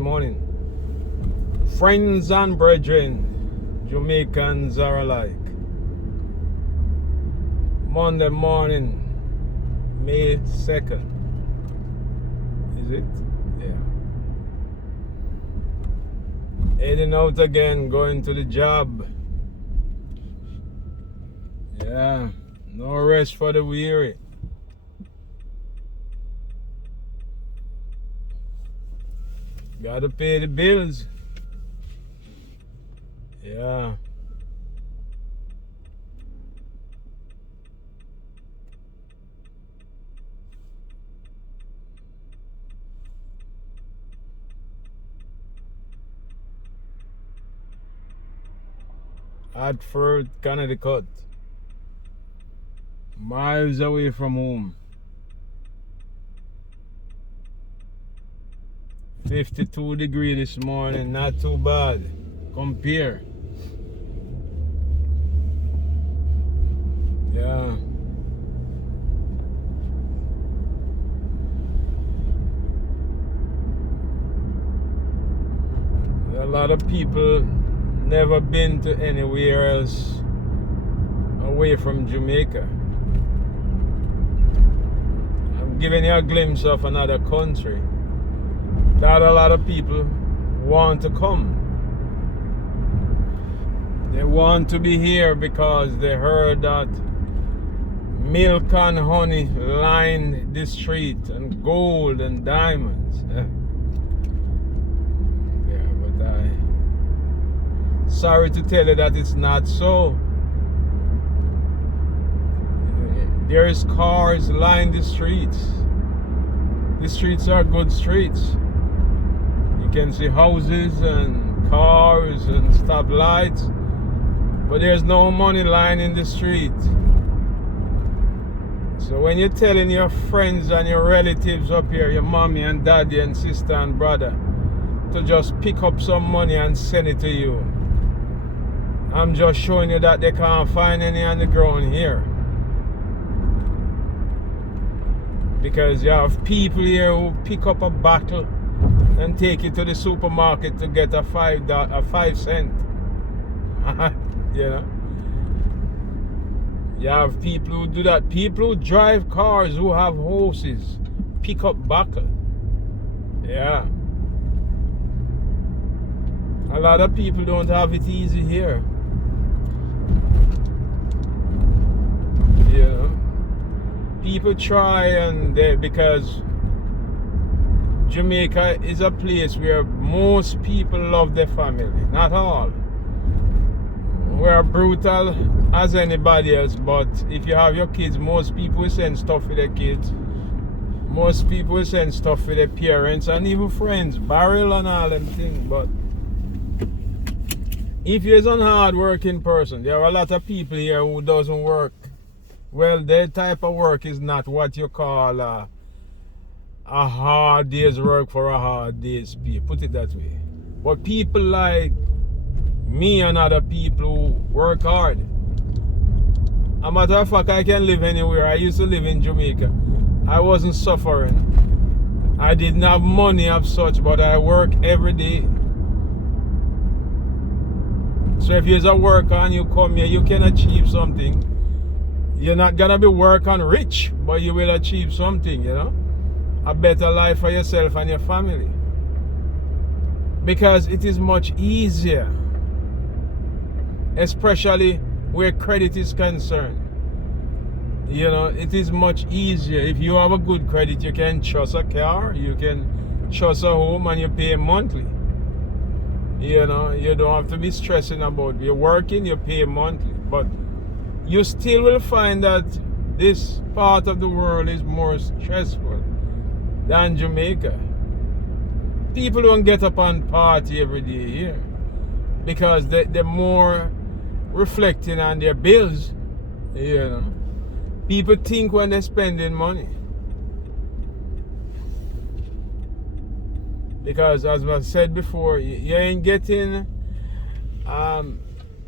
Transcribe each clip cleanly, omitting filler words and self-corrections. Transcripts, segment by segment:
morning. Friends and brethren, Jamaicans are alike. Monday morning, May 2nd. Is it? Yeah. Heading out again, going to the job. Yeah, no rest for the weary. Gotta pay the bills. Yeah. Hartford, Connecticut. Miles away from home. 52 degrees this morning, not too bad. Compare. Yeah. A lot of people never been to anywhere else away from Jamaica. I'm giving you a glimpse of another country that a lot of people want to come. They want to be here because they heard that milk and honey line the street, and gold and diamonds. Yeah, but sorry to tell you that it's not so. There's cars line the streets. The streets are good streets. You can see houses and cars and stoplights, but there's no money lying in the street. So when you're telling your friends and your relatives up here, your mommy and daddy and sister and brother, to just pick up some money and send it to you, I'm just showing you that they can't find any on the ground here. Because you have people here who pick up a bottle and take it to the supermarket to get a 5 cent. You know? You have people who do that. People who drive cars, who have horses, pick up bottle. Yeah. A lot of people don't have it easy here. You know? People try and because Jamaica is a place where most people love their family. Not all. We're brutal as anybody else, but if you have your kids, most people will send stuff for their kids. Most people will send stuff for their parents and even friends, barrel and all them things. But if you're a hard working person, there are a lot of people here who doesn't work. Well, their type of work is not what you call a hard day's work for a hard day's pay. Put it that way. But people like me and other people who work hard. As a matter of fact, I can live anywhere. I used to live in Jamaica. I wasn't suffering. I didn't have money of such, but I work every day. So if you're a worker and you come here, you can achieve something. You're not gonna be working rich, but you will achieve something, you know? A better life for yourself and your family. Because it is much easier. Especially where credit is concerned. You know, it is much easier. If you have a good credit, you can trust a car, you can trust a home, and you pay monthly. You know, you don't have to be stressing about it. You're working, you pay monthly. But you still will find that this part of the world is more stressful than Jamaica. People don't get up and party every day here because they're more reflecting on their bills. You know, people think when they're spending money. Because as I said before, you ain't getting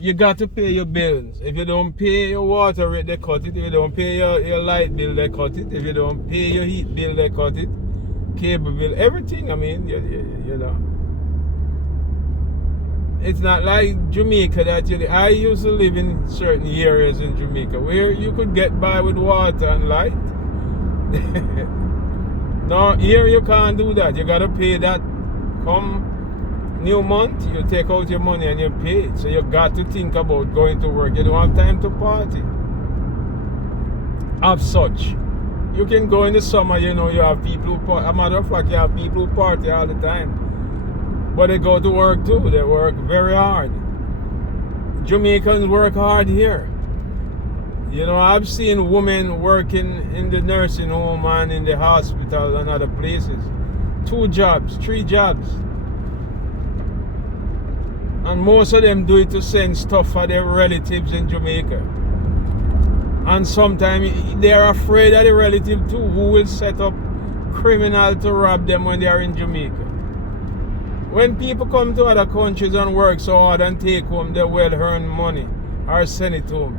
you got to pay your bills. If you don't pay your water rate, they cut it. If you don't pay your light bill, they cut it. If you don't pay your heat bill, they cut it. Cable bill, everything. I mean, you know. It's not like Jamaica that I used to live in certain areas in Jamaica where you could get by with water and light. No, here you can't do that. You gotta pay that. Come new month, you take out your money and you pay it. So you got to think about going to work. You don't have time to party. As such, you can go in the summer, you know, you have people who party. As a matter of fact, you have people who party all the time. But they go to work too. They work very hard. Jamaicans work hard here. You know, I've seen women working in the nursing home and in the hospital and other places. 2 jobs, 3 jobs. And most of them do it to send stuff for their relatives in Jamaica. And sometimes they are afraid of the relative too, who will set up criminal to rob them when they are in Jamaica. When people come to other countries and work so hard and take home their well-earned money or send it home,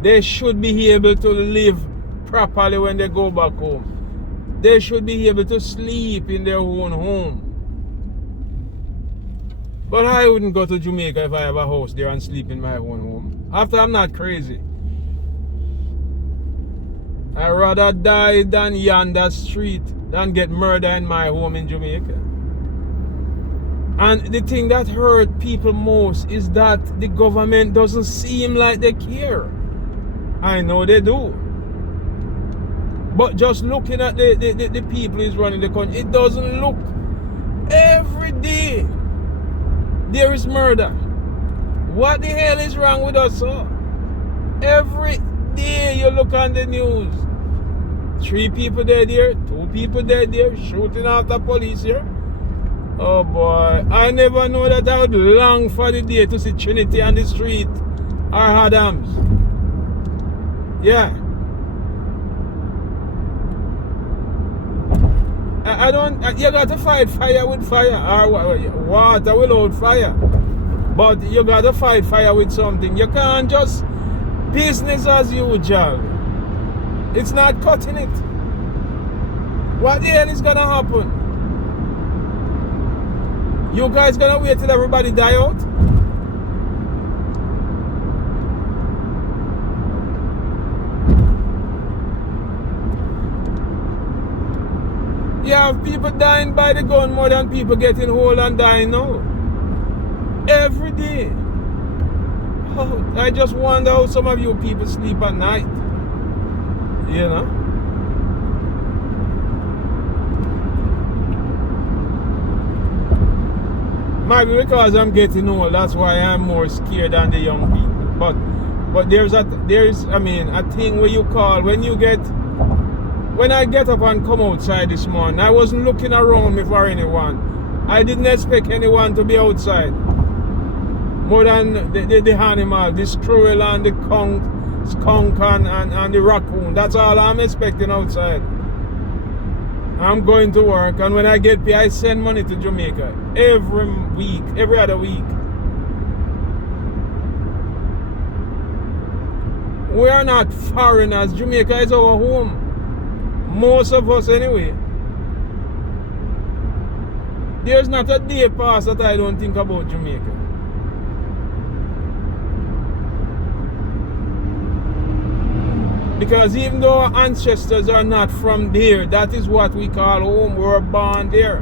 they should be able to live properly when they go back home. They should be able to sleep in their own home. But I wouldn't go to Jamaica if I have a house there and sleep in my own home. After, I'm not crazy. I'd rather die than yonder street than get murdered in my home in Jamaica. And the thing that hurt people most is that the government doesn't seem like they care. I know they do. But just looking at the people who's running the country, it doesn't look. Every day there is murder. What the hell is wrong with us, sir? Every day you look on the news. 3 people dead here, 2 people dead here, shooting after police here. Oh boy, I never know that I would long for the day to see Trinity on the street or Adams. Yeah. I don't, you got to fight fire with fire or water without fire. But you got to fight fire with something. You can't just business as usual. It's not cutting it. What the hell is gonna happen? You guys gonna wait till everybody die out? You have people dying by the gun more than people getting whole and dying now. Every day. Oh, I just wonder how some of you people sleep at night. You know? Maybe because I'm getting old, that's why I'm more scared than the young people. But there's a thing where you call when I get up and come outside this morning, I wasn't looking around me for anyone. I didn't expect anyone to be outside. More than the animal, the squirrel and the skunk and the raccoon. That's all I'm expecting outside. I'm going to work, and when I get paid, I send money to Jamaica every week, every other week. We are not foreigners. Jamaica is our home. Most of us anyway. There's not a day pass that I don't think about Jamaica. Because even though our ancestors are not from there, that is what we call home. We were born there.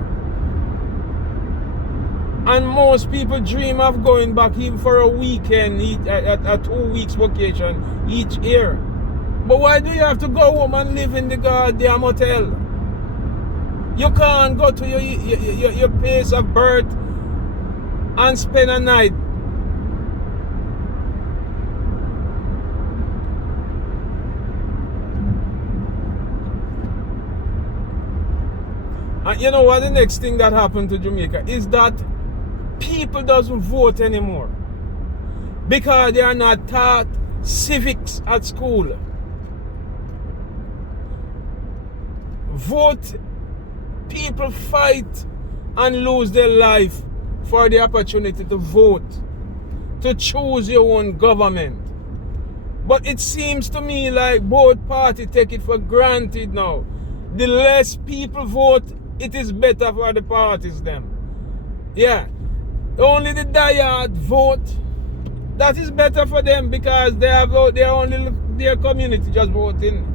And most people dream of going back even for a weekend, a 2 weeks vacation each year. But why do you have to go home and live in the goddamn hotel? You can't go to your place of birth and spend a night. And you know what, the next thing that happened to Jamaica is that people doesn't vote anymore because they are not taught civics at school. Vote, people fight and lose their life for the opportunity to vote, to choose your own government. But it seems to me like both parties take it for granted now. The less people vote, it is better for the parties them. Yeah. Only the diehard vote. That is better for them because they have their community just voting.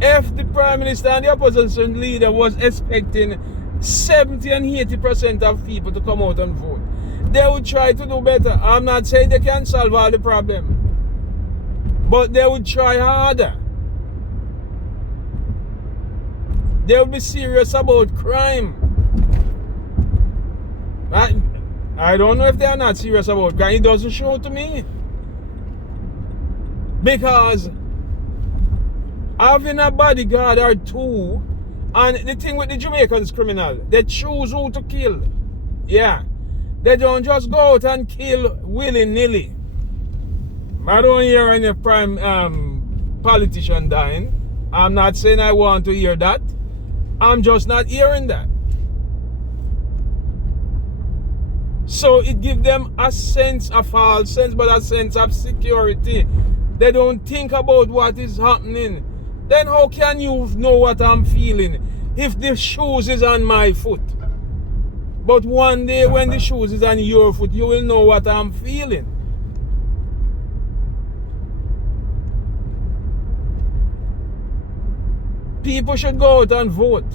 If the Prime Minister and the opposition leader was expecting 70 and 80% of people to come out and vote, they would try to do better. I'm not saying they can solve all the problem, but they would try harder. They would be serious about crime. I don't know if they are not serious about crime. It doesn't show to me. Because having a bodyguard or two, and the thing with the Jamaicans criminal, they choose who to kill. Yeah. They don't just go out and kill willy-nilly. I don't hear any prime politician dying. I'm not saying I want to hear that. I'm just not hearing that. So it gives them a sense, a false sense, but a sense of security. They don't think about what is happening. Then how can you know what I'm feeling if the shoes is on my foot? But one day when the shoes is on your foot, you will know what I'm feeling. People should go out and vote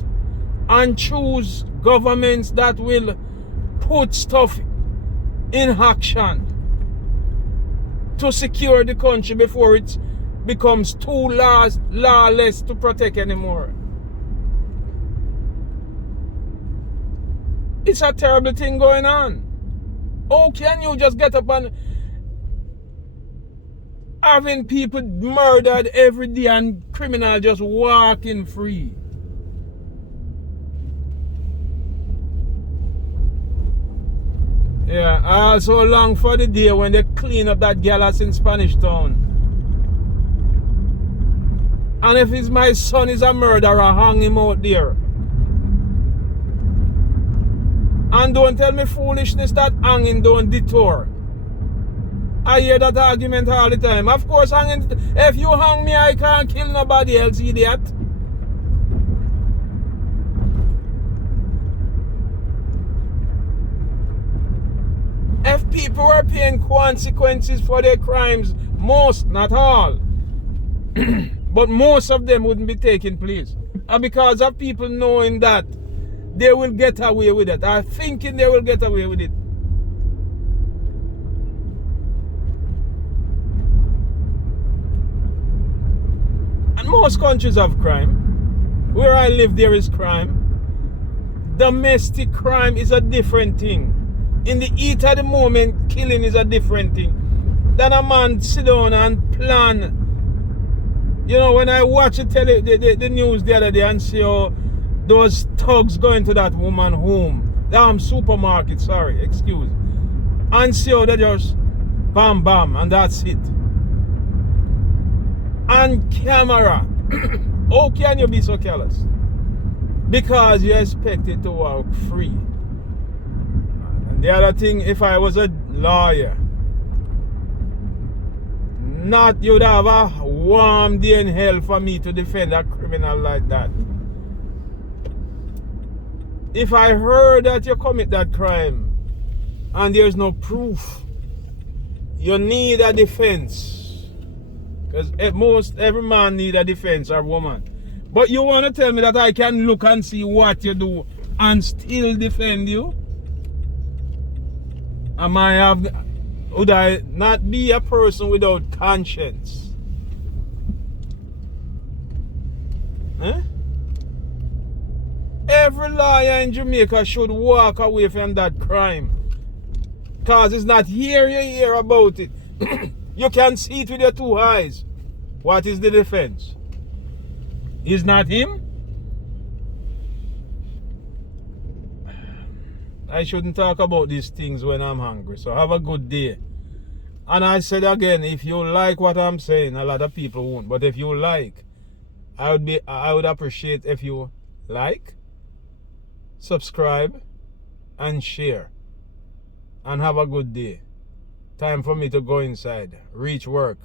and choose governments that will put stuff in action to secure the country before it becomes too lawless to protect anymore. It's a terrible thing going on. How can you just get up and having people murdered every day and criminals just walking free? Yeah, I also long for the day when they clean up that gallows in Spanish Town. And if it's my son is a murderer, hang him out there. And don't tell me foolishness that hanging don't detour. I hear that argument all the time. Of course, hanging. If you hang me, I can't kill nobody else, idiot. If people were paying consequences for their crimes, most, not all, but most of them wouldn't be taking place. And because of people knowing that they will get away with it, or thinking they will get away with it. And most countries have crime. Where I live, there is crime. Domestic crime is a different thing. In the heat of the moment, killing is a different thing. Then a man sit down and plan. You know, when I watch the news the other day and see how those thugs going to that woman's home, supermarket, sorry, excuse, and see how they just bam bam and that's it. On camera. How can you be so careless? Because you expect it to walk free. And the other thing, if I was a lawyer, you'd have a warm day in hell for me to defend a criminal like that. If I heard that you commit that crime and there's no proof, you need a defense. Because every man need a defense or woman. But you want to tell me that I can look and see what you do and still defend you? Would I not be a person without conscience? Eh? Every lawyer in Jamaica should walk away from that crime. Because it's not here you hear about it. You can see it with your two eyes. What is the defense? Is not him? I shouldn't talk about these things when I'm hungry. So have a good day. And I said again, if you like what I'm saying, a lot of people won't. But if you like, I would appreciate if you like, subscribe, and share. And have a good day. Time for me to go inside. Reach work.